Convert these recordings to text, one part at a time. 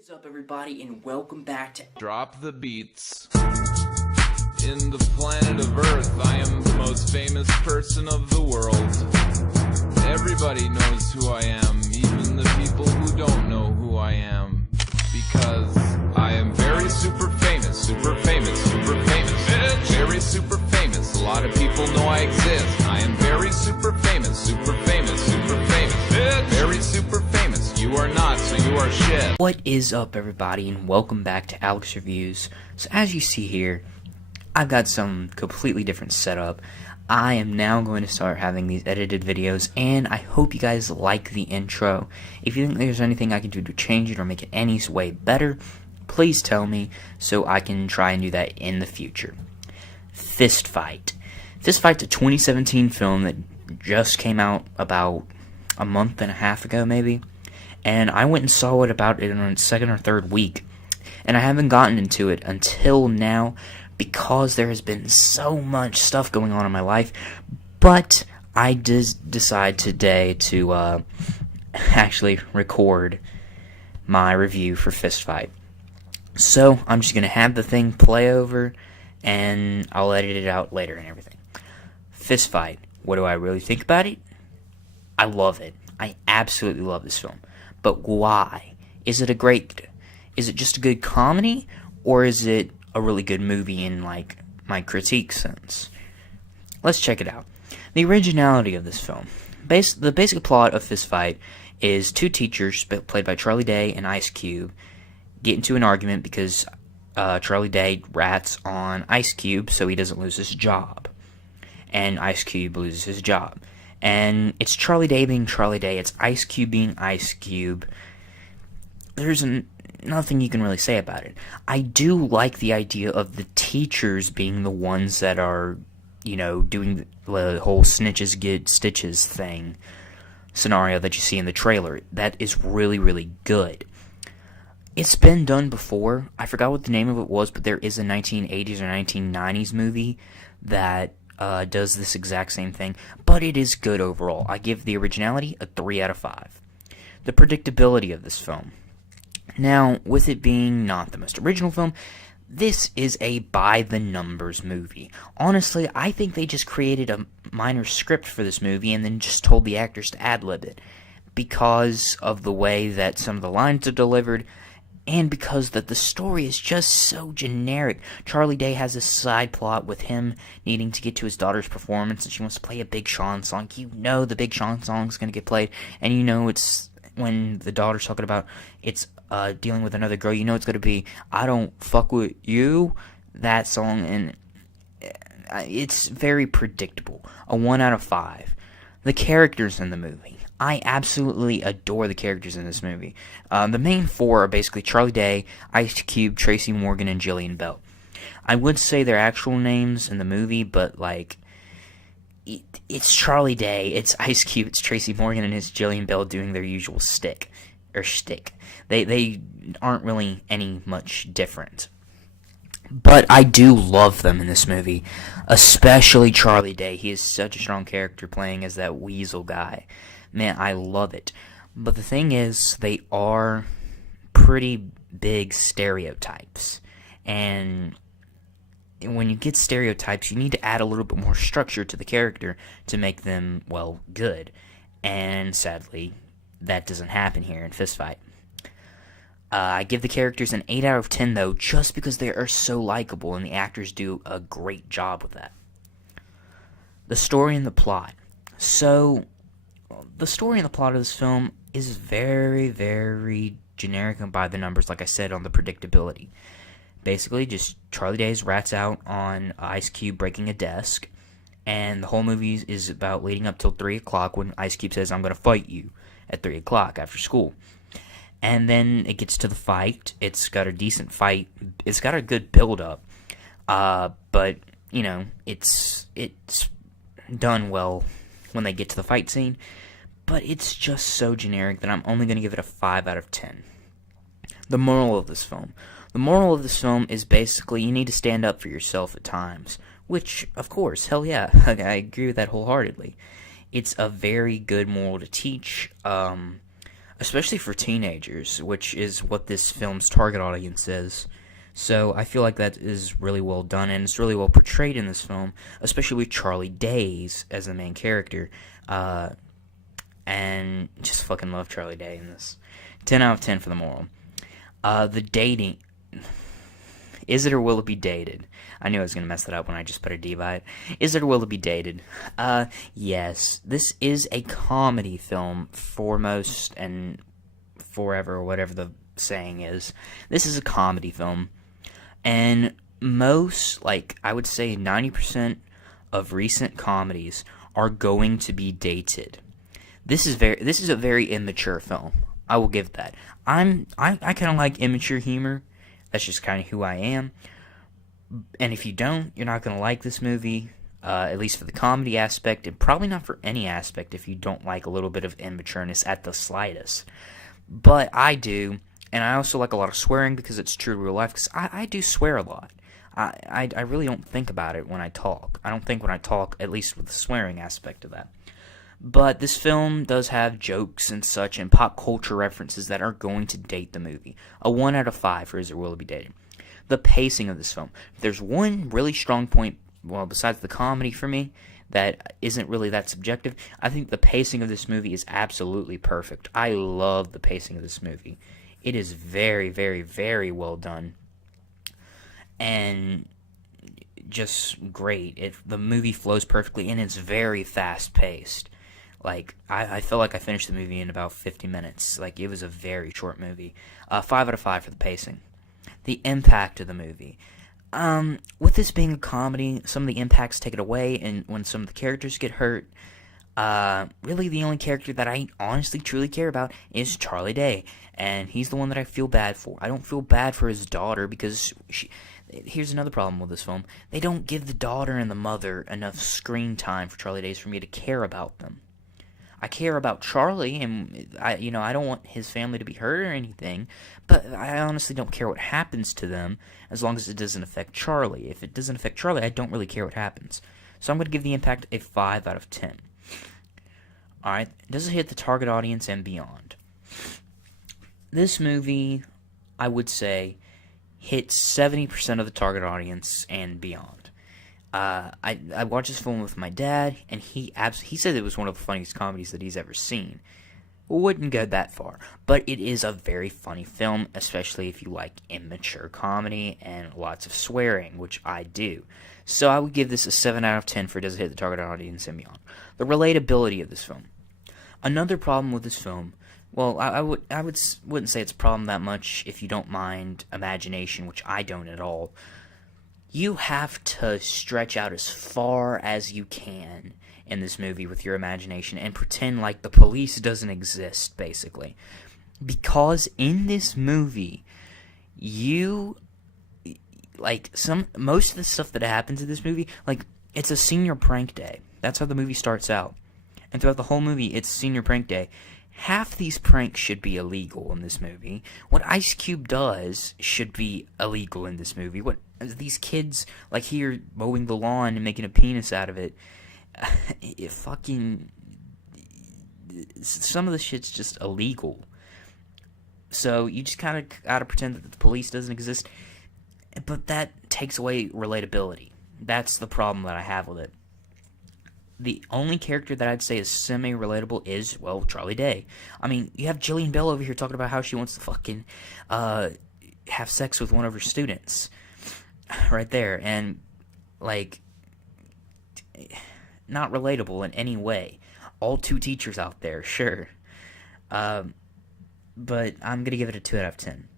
is up, everybody, and welcome back to Drop the beats. In the planet of Earth, I am the most famous person of the world. Everybody knows who I am, even the people who don't know who I am. Because I am very super famous, super famous, super famous. Very super famous, a lot of people know I exist. I am very super famous, super famous, super famous. Very super famous, you are not, so you are shit. What is up, everybody, and welcome back to Alex Reviews. So as you see here, I've got some completely different setup. I am now going to start having these edited videos, and I hope you guys like the intro. If you think there's anything I can do to change it or make it any way better, please tell me so I can try and do that in the future. Fist Fight. Fist Fight's a 2017 film that just came out about a month and a half ago, maybe. And I went and saw it about in its second or third week. And I haven't gotten into it until now because there has been so much stuff going on in my life. But I did decide today to actually record my review for Fist Fight. So I'm just going to have the thing play over and I'll edit it out later and everything. Fist Fight. What do I really think about it? I love it. I absolutely love this film. But why? Is it just a good comedy, or is it a really good movie in, like, my critique sense? Let's check it out. The originality of this film. The basic plot of Fist Fight is two teachers, played by Charlie Day and Ice Cube, get into an argument because Charlie Day rats on Ice Cube so he doesn't lose his job. And Ice Cube loses his job. And it's Charlie Day being Charlie Day, it's Ice Cube being Ice Cube. There's nothing you can really say about it. I do like the idea of the teachers being the ones that are, doing the whole snitches get stitches thing scenario that you see in the trailer. That is really, really good. It's been done before. I forgot what the name of it was, but there is a 1980s or 1990s movie that does this exact same thing, but it is good overall. I give the originality a 3 out of 5. The predictability of this film. Now, with it being not the most original film, this is a by-the-numbers movie. Honestly, I think they just created a minor script for this movie and then just told the actors to ad-lib it, because of the way that some of the lines are delivered, and because that the story is just so generic. Charlie Day has a side plot with him needing to get to his daughter's performance, and she wants to play a Big Sean song. You know the Big Sean song is going to get played, and you know it's when the daughter's talking about it's dealing with another girl, you know it's going to be I Don't Fuck With You, that song, and it's very predictable. A 1 out of 5. The characters in the movie. I absolutely adore the characters in this movie. The main four are basically Charlie Day, Ice Cube, Tracy Morgan, and Jillian Bell. I would say their actual names in the movie, but, it's Charlie Day, it's Ice Cube, it's Tracy Morgan, and it's Jillian Bell doing their usual shtick. They aren't really any much different. But I do love them in this movie, especially Charlie Day. He is such a strong character playing as that weasel guy. Man, I love it. But the thing is, they are pretty big stereotypes. And when you get stereotypes, you need to add a little bit more structure to the character to make them, well, good. And sadly, that doesn't happen here in Fist Fight. I give the characters an 8 out of 10, though, just because they are so likable, and the actors do a great job with that. The story and the plot. So, the story and the plot of this film is very, very generic and by the numbers, like I said, on the predictability. Basically, just Charlie Day's rats out on Ice Cube breaking a desk, and the whole movie is about leading up till 3 o'clock when Ice Cube says, I'm going to fight you at 3 o'clock after school. And then it gets to the fight. It's got a decent fight. It's got a good build-up. But, it's done well when they get to the fight scene. But it's just so generic that I'm only going to give it a 5 out of 10. The moral of this film. The moral of this film is basically you need to stand up for yourself at times. Which, of course, hell yeah, I agree with that wholeheartedly. It's a very good moral to teach. especially for teenagers, which is what this film's target audience is. So I feel like that is really well done, and it's really well portrayed in this film, especially with Charlie Day as the main character. And just fucking love Charlie Day in this. 10 out of 10 for the moral. The dating. Is it or will it be dated? I knew I was going to mess that up when I just put a D by it. Is it or will it be dated? Yes. This is a comedy film, foremost and forever, or whatever the saying is. This is a comedy film. And most, I would say 90% of recent comedies are going to be dated. This is a very immature film. I will give that. I kind of like immature humor. That's just kind of who I am. And if you don't, you're not going to like this movie, at least for the comedy aspect, and probably not for any aspect if you don't like a little bit of immatureness at the slightest. But I do, and I also like a lot of swearing because it's true to real life, because I do swear a lot. I really don't think about it when I talk. I don't think when I talk, at least with the swearing aspect of that. But this film does have jokes and such and pop culture references that are going to date the movie. A 1 out of 5 for Is It Will It Be Dated. The pacing of this film. If there's one really strong point, well, besides the comedy for me, that isn't really that subjective, I think the pacing of this movie is absolutely perfect. I love the pacing of this movie. It is very, very, very well done. And just great. The movie flows perfectly, and it's very fast-paced. I feel like I finished the movie in about 50 minutes. It was a very short movie. 5 out of 5 for the pacing. The impact of the movie. With this being a comedy, some of the impacts take it away, and when some of the characters get hurt, really the only character that I honestly truly care about is Charlie Day, and he's the one that I feel bad for. I don't feel bad for his daughter, because here's another problem with this film. They don't give the daughter and the mother enough screen time for Charlie Day for me to care about them. I care about Charlie, and I don't want his family to be hurt or anything, but I honestly don't care what happens to them as long as it doesn't affect Charlie. If it doesn't affect Charlie, I don't really care what happens. So I'm going to give the impact a 5 out of 10. Alright, does it hit the target audience and beyond? This movie, I would say, hits 70% of the target audience and beyond. I watched this film with my dad, and he said it was one of the funniest comedies that he's ever seen. Wouldn't go that far, but it is a very funny film, especially if you like immature comedy and lots of swearing, which I do. So I would give this a 7 out of 10 for does it hit the target audience and beyond. The relatability of this film. Another problem with this film, well, I wouldn't say it's a problem that much if you don't mind imagination, which I don't at all. You have to stretch out as far as you can in this movie with your imagination and pretend like the police doesn't exist, basically. Because in this movie, most of the stuff that happens in this movie, it's a senior prank day. That's how the movie starts out. And throughout the whole movie, it's senior prank day. Half these pranks should be illegal in this movie. What Ice Cube does should be illegal in this movie. What these kids, here, mowing the lawn and making a penis out of it, some of the shit's just illegal. So you just kind of gotta pretend that the police doesn't exist. But that takes away relatability. That's the problem that I have with it. The only character that I'd say is semi-relatable is, well, Charlie Day. I mean, you have Jillian Bell over here talking about how she wants to fucking have sex with one of her students. Right there. And, not relatable in any way. All 2 teachers out there, sure. But I'm going to give it a 2 out of 10.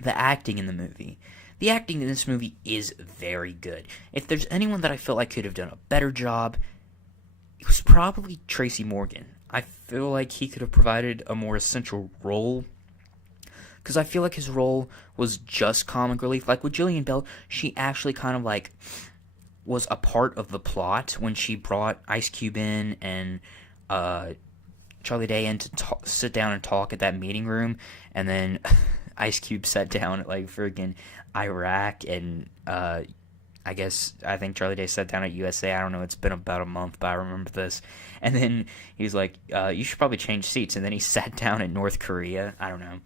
The acting in the movie. The acting in this movie is very good. If there's anyone that I feel like could have done a better job, it was probably Tracy Morgan. I feel like he could have provided a more essential role, because I feel like his role was just comic relief. Like with Jillian Bell, she actually kind of was a part of the plot when she brought Ice Cube in and Charlie Day in to sit down and talk at that meeting room, and then Ice Cube sat down at friggin' Iraq and I think Charlie Day sat down at USA. I don't know. It's been about a month, but I remember this. And then he's like, "You should probably change seats." And then he sat down at North Korea. I don't know.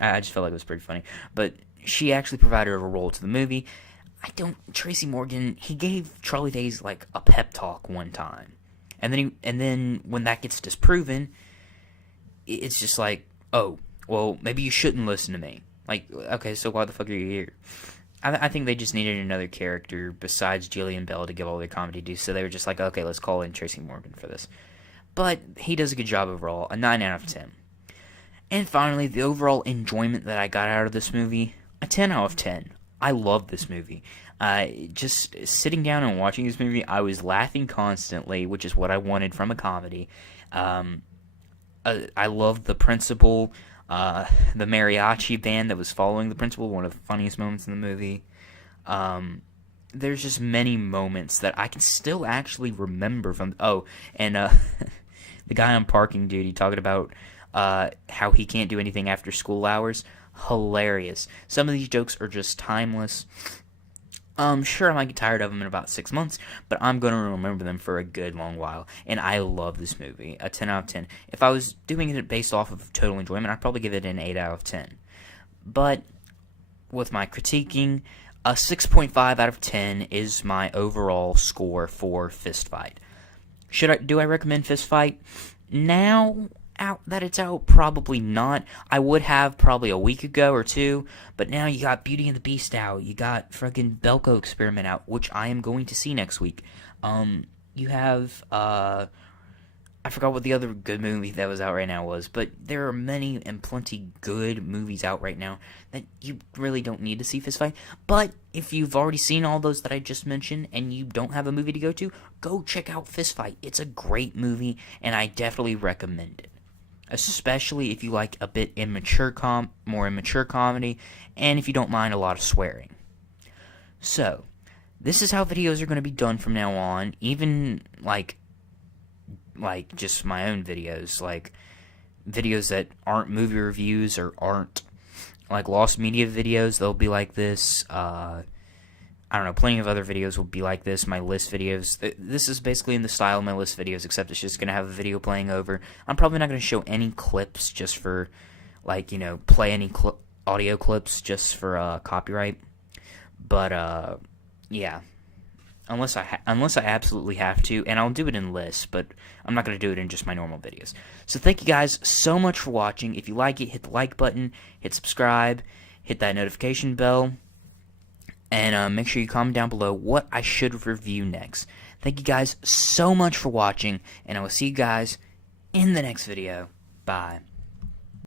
I just felt like it was pretty funny. But she actually provided a role to the movie. Tracy Morgan. He gave Charlie Day's like a pep talk one time, and then when that gets disproven, it's just like, oh, well, maybe you shouldn't listen to me. Like, okay, so why the fuck are you here? I think they just needed another character besides Jillian Bell to give all their comedy due, so they were just like, okay, let's call in Tracy Morgan for this. But he does a good job overall, a 9 out of 10. And finally, the overall enjoyment that I got out of this movie, a 10 out of 10. I love this movie. Just sitting down and watching this movie, I was laughing constantly, which is what I wanted from a comedy. I loved the principal. The mariachi band that was following the principal, one of the funniest moments in the movie. There's just many moments that I can still actually remember from... Oh, and the guy on parking duty talking about how he can't do anything after school hours. Hilarious. Some of these jokes are just timeless. Sure, I might get tired of them in about 6 months, but I'm going to remember them for a good long while. And I love this movie. A 10 out of 10. If I was doing it based off of total enjoyment, I'd probably give it an 8 out of 10. But with my critiquing, a 6.5 out of 10 is my overall score for Fist Fight. Do I recommend Fist Fight? Now that it's out, probably not. I would have probably a week ago or two, but now you got Beauty and the Beast out. You got fucking Belko Experiment out, which I am going to see next week. You have I forgot what the other good movie that was out right now was, but there are many and plenty good movies out right now that you really don't need to see Fist Fight. But if you've already seen all those that I just mentioned and you don't have a movie to go check out Fist Fight. It's a great movie, and I definitely recommend it. Especially if you like a bit more immature comedy, and if you don't mind a lot of swearing. So, this is how videos are going to be done from now on, even like just my own videos, like videos that aren't movie reviews or aren't like Lost Media videos. They'll be like this. I don't know, plenty of other videos will be like this, my list videos. This is basically in the style of my list videos, except it's just going to have a video playing over. I'm probably not going to show any clips just for, like, you know, play any audio clips just for copyright. But, yeah. Unless I absolutely have to, and I'll do it in lists, but I'm not going to do it in just my normal videos. So thank you guys so much for watching. If you like it, hit the like button, hit subscribe, hit that notification bell. And make sure you comment down below what I should review next. Thank you guys so much for watching, and I will see you guys in the next video. Bye.